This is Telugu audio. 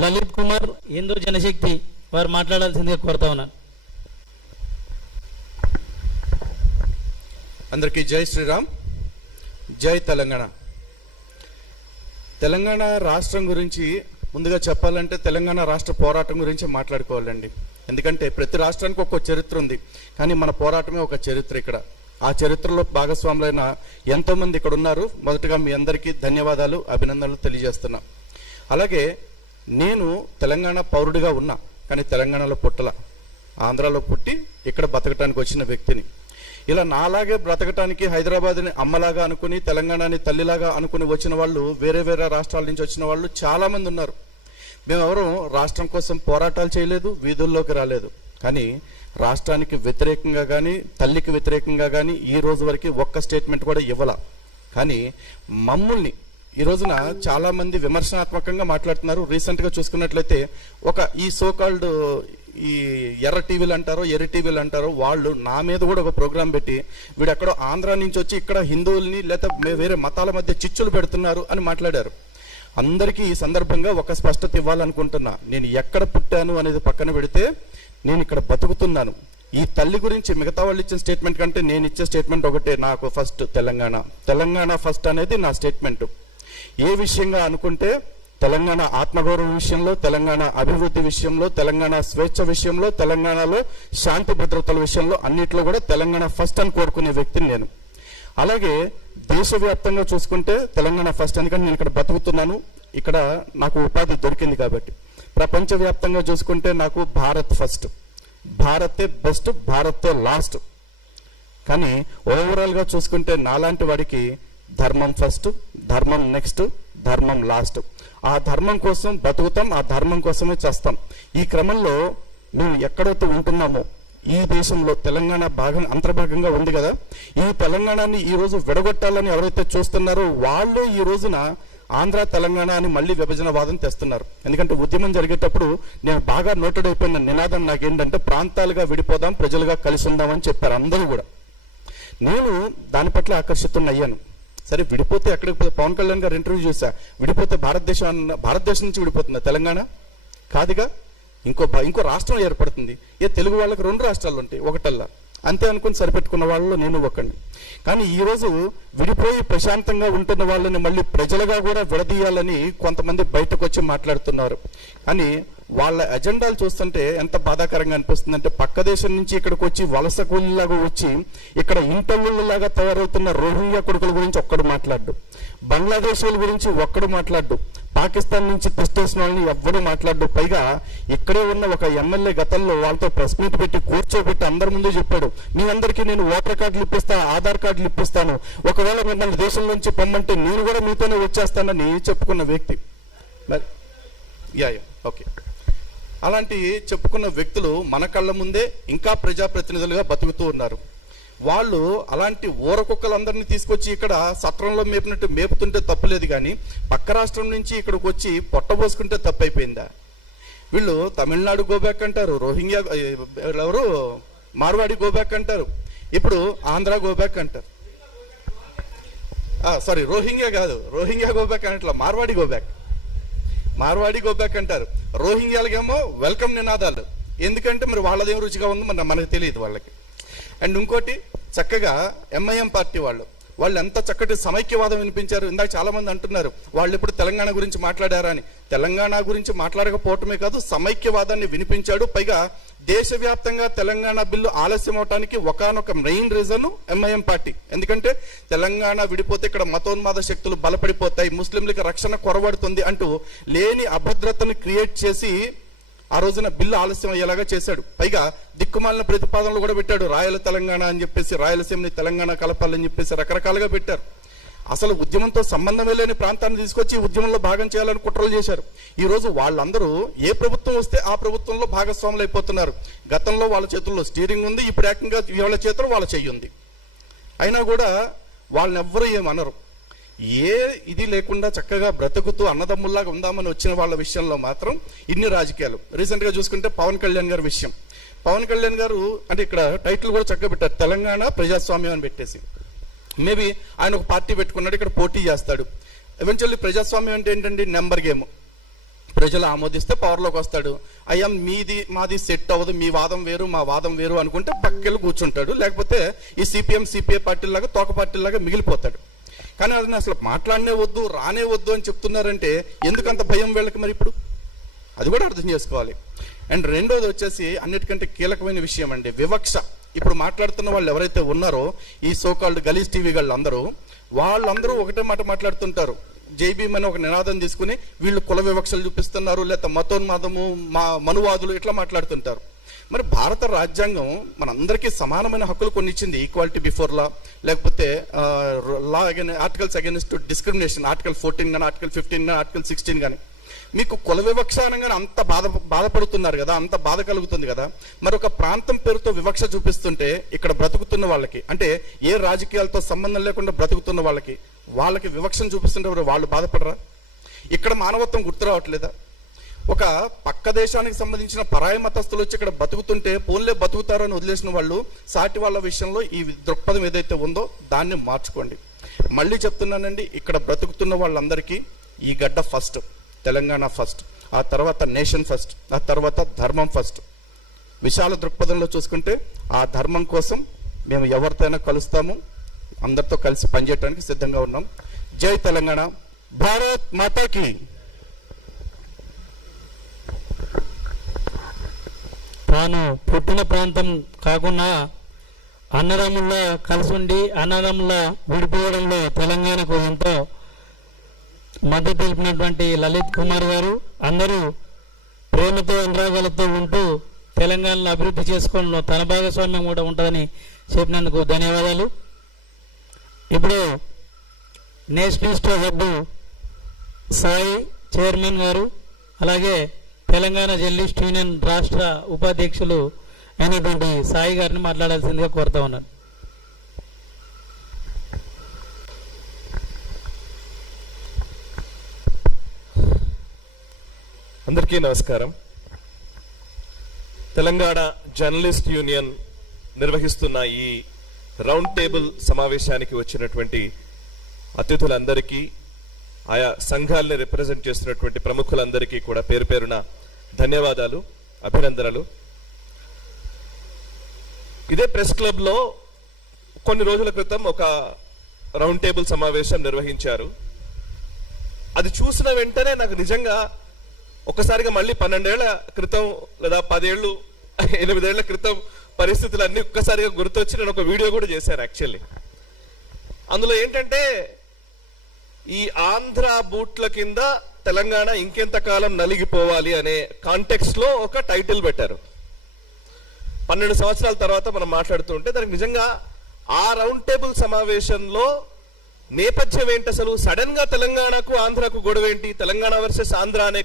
లలిత్ కుమార్ హిందూ జనశక్తి వారు మాట్లాడాల్సిందిగా కోరుతా ఉన్నాను. అందరికీ జై శ్రీరామ్, జై తెలంగాణ. తెలంగాణ రాష్ట్రం గురించి ముందుగా చెప్పాలంటే తెలంగాణ రాష్ట్ర పోరాటం గురించి మాట్లాడుకోవాలండి. ఎందుకంటే ప్రతి రాష్ట్రానికి ఒక చరిత్ర ఉంది, కానీ మన పోరాటమే ఒక చరిత్ర. ఇక్కడ ఆ చరిత్రలో భాగస్వాములైన ఎంతోమంది ఇక్కడ ఉన్నారు. మొదటగా మీ అందరికీ ధన్యవాదాలు, అభినందనలు తెలియజేస్తున్నా. అలాగే నేను తెలంగాణ పౌరుడిగా ఉన్నా, కానీ తెలంగాణలో పుట్టల, ఆంధ్రాలో పుట్టి ఇక్కడ బతకటానికి వచ్చిన వ్యక్తిని. ఇలా నాలాగే బ్రతకటానికి హైదరాబాద్ని అమ్మలాగా అనుకుని, తెలంగాణని తల్లిలాగా అనుకుని వచ్చిన వాళ్ళు, వేరే వేరే రాష్ట్రాల నుంచి వచ్చిన వాళ్ళు చాలామంది ఉన్నారు. మేమెవరూ రాష్ట్రం కోసం పోరాటాలు చేయలేదు, వీధుల్లోకి రాలేదు. కానీ రాష్ట్రానికి వ్యతిరేకంగా కానీ, తల్లికి వ్యతిరేకంగా కానీ ఈ రోజు వరకు ఒక్క స్టేట్మెంట్ కూడా ఇవ్వాల. కానీ మమ్మల్ని ఈ రోజున చాలామంది విమర్శనాత్మకంగా మాట్లాడుతున్నారు. రీసెంట్గా చూసుకున్నట్లయితే ఈ సోకాల్డ్ ఈ ఎర్ర టీవీలు అంటారో, ఎర్రి టీవీలు అంటారో, వాళ్ళు నా మీద కూడా ఒక ప్రోగ్రాం పెట్టి వీడు ఎక్కడో ఆంధ్ర నుంచి వచ్చి ఇక్కడ హిందువుల్ని లేదా వేరే మతాల మధ్య చిచ్చులు పెడుతున్నారు అని మాట్లాడారు. అందరికీ ఈ సందర్భంగా ఒక స్పష్టత ఇవ్వాలనుకుంటున్నా. నేను ఎక్కడ పుట్టాను అనేది పక్కన పెడితే నేను ఇక్కడ బతుకుతున్నాను. ఈ తల్లి గురించి మిగతా వాళ్ళు ఇచ్చిన స్టేట్మెంట్ కంటే నేను ఇచ్చే స్టేట్మెంట్ ఒకటే, నాకు ఫస్ట్ తెలంగాణ ఫస్ట్ అనేది నా స్టేట్మెంట్. ఏ విషయంగా అనుకుంటే తెలంగాణ ఆత్మగౌరవం విషయంలో, తెలంగాణ అభివృద్ధి విషయంలో, తెలంగాణ స్వేచ్ఛ విషయంలో, తెలంగాణలో శాంతి భద్రతల విషయంలో అన్నిట్లో కూడా తెలంగాణ ఫస్ట్ అని కోరుకునే వ్యక్తిని నేను. అలాగే దేశవ్యాప్తంగా చూసుకుంటే తెలంగాణ ఫస్ట్, ఎందుకంటే నేను ఇక్కడ బతుకుతున్నాను, ఇక్కడ నాకు ఉపాధి దొరికింది కాబట్టి. ప్రపంచవ్యాప్తంగా చూసుకుంటే నాకు భారత్ ఫస్ట్, భారతే బెస్ట్, భారతే లాస్ట్. కానీ ఓవరాల్గా చూసుకుంటే నాలాంటి వాడికి ధర్మం ఫస్ట్, ధర్మం నెక్స్ట్, ధర్మం లాస్ట్. ఆ ధర్మం కోసం బతుకుతాం, ఆ ధర్మం కోసమే చేస్తాం. ఈ క్రమంలో మేము ఎక్కడైతే ఉంటున్నామో ఈ దేశంలో తెలంగాణ అంతర్భాగంగా ఉంది కదా, ఈ తెలంగాణని ఈ రోజు విడగొట్టాలని ఎవరైతే చూస్తున్నారో వాళ్ళు ఈ రోజున ఆంధ్ర తెలంగాణ అని మళ్ళీ విభజనవాదం తెస్తున్నారు. ఎందుకంటే ఉద్యమం జరిగేటప్పుడు నేను బాగా నోటెడ్ అయిపోయిన నినాదం నాకేంటంటే ప్రాంతాలుగా విడిపోదాం, ప్రజలుగా కలిసి ఉందామని చెప్పారు అందరూ కూడా. నేను దాని పట్ల ఆకర్షితున్నయ్యాను. సరే విడిపోతే ఎక్కడికి పోతే, పవన్ కళ్యాణ్ గారు ఇంటర్వ్యూ చూసా, విడిపోతే భారతదేశం నుంచి విడిపోతుందా తెలంగాణ? కాదుగా, ఇంకో రాష్ట్రం ఏర్పడుతుంది. తెలుగు వాళ్ళకి 2 రాష్ట్రాలు ఉంటాయి, ఒకటల్లా. అంతే అనుకుని సరిపెట్టుకున్న వాళ్ళలో నేను ఒకడిని. కానీ ఈరోజు విడిపోయి ప్రశాంతంగా ఉంటున్న వాళ్ళని మళ్ళీ ప్రజలుగా కూడా విడదీయాలని కొంతమంది బయటకు వచ్చి మాట్లాడుతున్నారు. కానీ వాళ్ళ ఎజెండాలు చూస్తుంటే ఎంత బాధాకరంగా అనిపిస్తుందంటే, పక్క దేశం నుంచి ఇక్కడికి వచ్చి వలస కూలీలాగా వచ్చి ఇక్కడ ఇంటర్వ్యూలాగా తయారవుతున్న రోహింగ్యా కొడుకుల గురించి ఒక్కడు మాట్లాడు, బంగ్లాదేశీల గురించి ఒక్కడు మాట్లాడు, పాకిస్తాన్ నుంచి తెచ్చేసిన వాళ్ళని ఎవ్వరూ మాట్లాడు. పైగా ఇక్కడే ఉన్న ఒక ఎమ్మెల్యే గతంలో వాళ్ళతో ప్రెస్ మీట్ పెట్టి కూర్చోబెట్టి అందరి ముందు చెప్పాడు, మీ అందరికీ నేను ఓటర్ కార్డులు ఇప్పిస్తా, ఆధార్ కార్డులు ఇప్పిస్తాను, ఒకవేళ మిమ్మల్ని దేశం నుంచి పొమ్మంటే నేను కూడా మీతోనే వచ్చేస్తానని చెప్పుకున్న వ్యక్తి. ఓకే, అలాంటి చెప్పుకున్న వ్యక్తులు మన కళ్ళ ముందే ఇంకా ప్రజాప్రతినిధులుగా బతుకుతూ ఉన్నారు. వాళ్ళు అలాంటి ఊరకుక్కలందరినీ తీసుకొచ్చి ఇక్కడ సత్రంలో మేపినట్టు మేపుతుంటే తప్పులేదు, కానీ పక్క రాష్ట్రం నుంచి ఇక్కడికి వచ్చి పొట్టబోసుకుంటే తప్పైపోయిందా? వీళ్ళు తమిళనాడు గోబ్యాక్ అంటారు, రోహింగ్యా ఎవరు మార్వాడి గోబ్యాక్ అంటారు, ఇప్పుడు ఆంధ్ర గోబ్యాక్ అంటారు. సారీ, రోహింగ్యా కాదు, రోహింగ్యా గోబ్యాక్ అనట్లా, మార్వాడి గోబ్యాక్ అంటారు. రోహింగ్యాలకేమో వెల్కమ్ నినాదాలు. ఎందుకంటే మరి వాళ్ళదేం రుచిగా ఉందో మనకు తెలియదు వాళ్ళకి. అండ్ ఇంకోటి, చక్కగా ఎంఐఎం పార్టీ వాళ్ళు ఎంత చక్కటి సమైక్యవాదం వినిపించారు. ఇందాక చాలా మంది అంటున్నారు వాళ్ళు ఇప్పుడు తెలంగాణ గురించి మాట్లాడారా అని. తెలంగాణ గురించి మాట్లాడకపోవటమే కాదు, సమైక్యవాదాన్ని వినిపించాడు. పైగా దేశవ్యాప్తంగా తెలంగాణ బిల్లు ఆలస్యం అవడానికి ఒకానొక మెయిన్ రీజన్ ఎంఐఎం పార్టీ. ఎందుకంటే తెలంగాణ విడిపోతే ఇక్కడ మతోన్మాద శక్తులు బలపడిపోతాయి, ముస్లింలకు రక్షణ కొరబడుతుంది అంటూ లేని అభద్రతను క్రియేట్ చేసి ఆ రోజున బిల్లు ఆలస్యం అయ్యేలాగా చేశాడు. పైగా దిక్కుమాలిన ప్రతిపాదనలు కూడా పెట్టాడు, రాయల తెలంగాణ అని చెప్పేసి, రాయలసీమని తెలంగాణ కలపాలని చెప్పేసి రకరకాలుగా పెట్టారు. అసలు ఉద్యమంతో సంబంధమే లేని ప్రాంతాన్ని తీసుకొచ్చి ఉద్యమంలో భాగం చేయాలని కుట్రలు చేశారు. ఈ రోజు వాళ్ళందరూ ఏ ప్రభుత్వం వస్తే ఆ ప్రభుత్వంలో భాగస్వాములు అయిపోతున్నారు. గతంలో వాళ్ళ చేతుల్లో స్టీరింగ్ ఉంది, ఇప్పుడు ఏకంగా వాళ్ళ చేతుల్లో వాళ్ళ చెయ్యి ఉంది. అయినా కూడా వాళ్ళని ఎవ్వరూ ఏమనరు. ఏ ఇది లేకుండా చక్కగా బ్రతుకుతూ అన్నదమ్ముల్లాగా ఉందామని వచ్చిన వాళ్ళ విషయంలో మాత్రం ఇన్ని రాజకీయాలు. రీసెంట్గా చూసుకుంటే పవన్ కళ్యాణ్ గారి విషయం. పవన్ కళ్యాణ్ గారు అంటే ఇక్కడ టైటిల్ కూడా చక్కగా పెట్టారు, తెలంగాణ ప్రజాస్వామ్యం అని పెట్టేసి. మేబీ ఆయన ఒక పార్టీ పెట్టుకున్నాడు, ఇక్కడ పోటీ చేస్తాడు. ఎవెన్చువల్లీ ప్రజాస్వామ్యం అంటే ఏంటండి? Number game. ప్రజలు ఆమోదిస్తే పవర్లోకి వస్తాడు. అయ్యా మీది మాది సెట్ అవ్వదు, మీ వాదం వేరు మా వాదం వేరు అనుకుంటే పక్కకెళ్ళి కూర్చుంటాడు. లేకపోతే ఈ సిపిఎం సిపిఐ పార్టీలాగా తోక పార్టీలాగా మిగిలిపోతాడు. కానీ అది అసలు మాట్లాడనే వద్దు, రానే వద్దు అని చెప్తున్నారంటే ఎందుకంత భయం వీళ్ళకి మరి ఇప్పుడు? అది కూడా అర్థం చేసుకోవాలి. అండ్ రెండోది వచ్చేసి అన్నిటికంటే కీలకమైన విషయం అండి, వివక్ష. ఇప్పుడు మాట్లాడుతున్న వాళ్ళు ఎవరైతే ఉన్నారో ఈ సోకాల్డ్ గలీజ్ టీవీ వాళ్ళందరూ ఒకటే మాట మాట్లాడుతుంటారు. జైబీఎం అని ఒక నినాదం తీసుకుని వీళ్ళు కుల వివక్షలు చూపిస్తున్నారు, లేకపోతే మతోన్మాదము, మనువాదులు ఇట్లా మాట్లాడుతుంటారు. మరి భారత రాజ్యాంగం మనందరికీ సమానమైన హక్కులు కొన్ని ఇచ్చింది. ఈక్వాలిటీ బిఫోర్ లా, లేకపోతే లా ఆర్టికల్స్ అగైన్స్ట్ డిస్క్రిమినేషన్, ఆర్టికల్ 14 కానీ, ఆర్టికల్ 15 కానీ, ఆర్టికల్ 16 కానీ. మీకు కుల వివక్ష అనగానే అంత బాధపడుతున్నారు కదా, అంత బాధ కలుగుతుంది కదా. మరి ఒక ప్రాంతం పేరుతో వివక్ష చూపిస్తుంటే ఇక్కడ బ్రతుకుతున్న వాళ్ళకి, అంటే ఏ రాజకీయాలతో సంబంధం లేకుండా బ్రతుకుతున్న వాళ్ళకి వివక్షను చూపిస్తుంటే వాళ్ళు బాధపడరా? ఇక్కడ మానవత్వం గుర్తు రావట్లేదా? ఒక పక్క దేశానికి సంబంధించిన పరాయి మతస్థులు వచ్చి ఇక్కడ బతుకుతుంటే పోన్లే బతుకుతారని వదిలేసిన వాళ్ళు, సాటి వాళ్ళ విషయంలో ఈ దృక్పథం ఏదైతే ఉందో దాన్ని మార్చుకోండి. మళ్ళీ చెప్తున్నానండి, ఇక్కడ బ్రతుకుతున్న వాళ్ళందరికీ ఈ గడ్డ ఫస్ట్, తెలంగాణ ఫస్ట్, ఆ తర్వాత నేషన్ ఫస్ట్, ఆ తర్వాత ధర్మం ఫస్ట్. విశాల దృక్పథంలో చూసుకుంటే ఆ ధర్మం కోసం మేము ఎవరితోనైనా కలుస్తాము, అందరితో కలిసి పనిచేయడానికి సిద్ధంగా ఉన్నాం. జై తెలంగాణ, భారత్ మాతాకి. తాను పుట్టిన ప్రాంతం కాకుండా అన్నదమ్ముల్లా కలిసి ఉండి అన్నదమ్ముల్లా విడిపోవడంలో తెలంగాణకు ఎంతో మద్దతు తెలిపినటువంటి లలిత్ కుమార్ గారు, అందరూ ప్రేమతో అనురాగాలతో ఉంటూ తెలంగాణలో అభివృద్ధి చేసుకోవడంలో తన భాగస్వామ్యం కూడా ఉంటుందని చెప్పినందుకు ధన్యవాదాలు. ఇప్పుడు నేషనలిస్ట్ హబ్ సాయి చైర్మన్ గారు, అలాగే తెలంగాణ జర్నలిస్ట్ యూనియన్ రాష్ట్ర ఉపాధ్యక్షులు అయినటువంటి సాయి గారిని మాట్లాడాల్సిందిగా కోరుతా ఉన్నాను. అందరికీ నమస్కారం. తెలంగాణ జర్నలిస్ట్ యూనియన్ నిర్వహిస్తున్న ఈ రౌండ్ టేబుల్ సమావేశానికి వచ్చినటువంటి అతిథులందరికీ, ఆయా సంఘాలని రిప్రజెంట్ చేస్తున్నటువంటి ప్రముఖులందరికీ కూడా పేరు పేరున ధన్యవాదాలు, అభినందనలు. ఇదే ప్రెస్ క్లబ్ లో కొన్ని రోజుల క్రితం ఒక రౌండ్ టేబుల్ సమావేశం నిర్వహించారు. అది చూసిన వెంటనే నాకు నిజంగా ఒక్కసారిగా మళ్ళీ 12 ఏళ్ల క్రితం లేదా 10 ఏళ్ళు 8 ఏళ్ల క్రితం పరిస్థితులన్నీ ఒక్కసారిగా గుర్తొచ్చి నేను ఒక వీడియో కూడా చేశాను యాక్చువల్లీ. అందులో ఏంటంటే ఈ ఆంధ్ర బూట్ల కింద తెలంగాణ ఇంకెంతకాలం నలిగిపోవాలి అనే కాంటెక్స్ట్ లో ఒక టైటిల్ పెట్టారు. 12 సంవత్సరాల తర్వాత మనం మాట్లాడుతుంటే దానికి నిజంగా ఆ రౌండ్ టేబుల్ సమావేశంలో నేపథ్యం ఏంటి, అసలు సడన్ గా తెలంగాణకు ఆంధ్రకు గొడవ ఏంటి, తెలంగాణ వర్సెస్ ఆంధ్ర అనే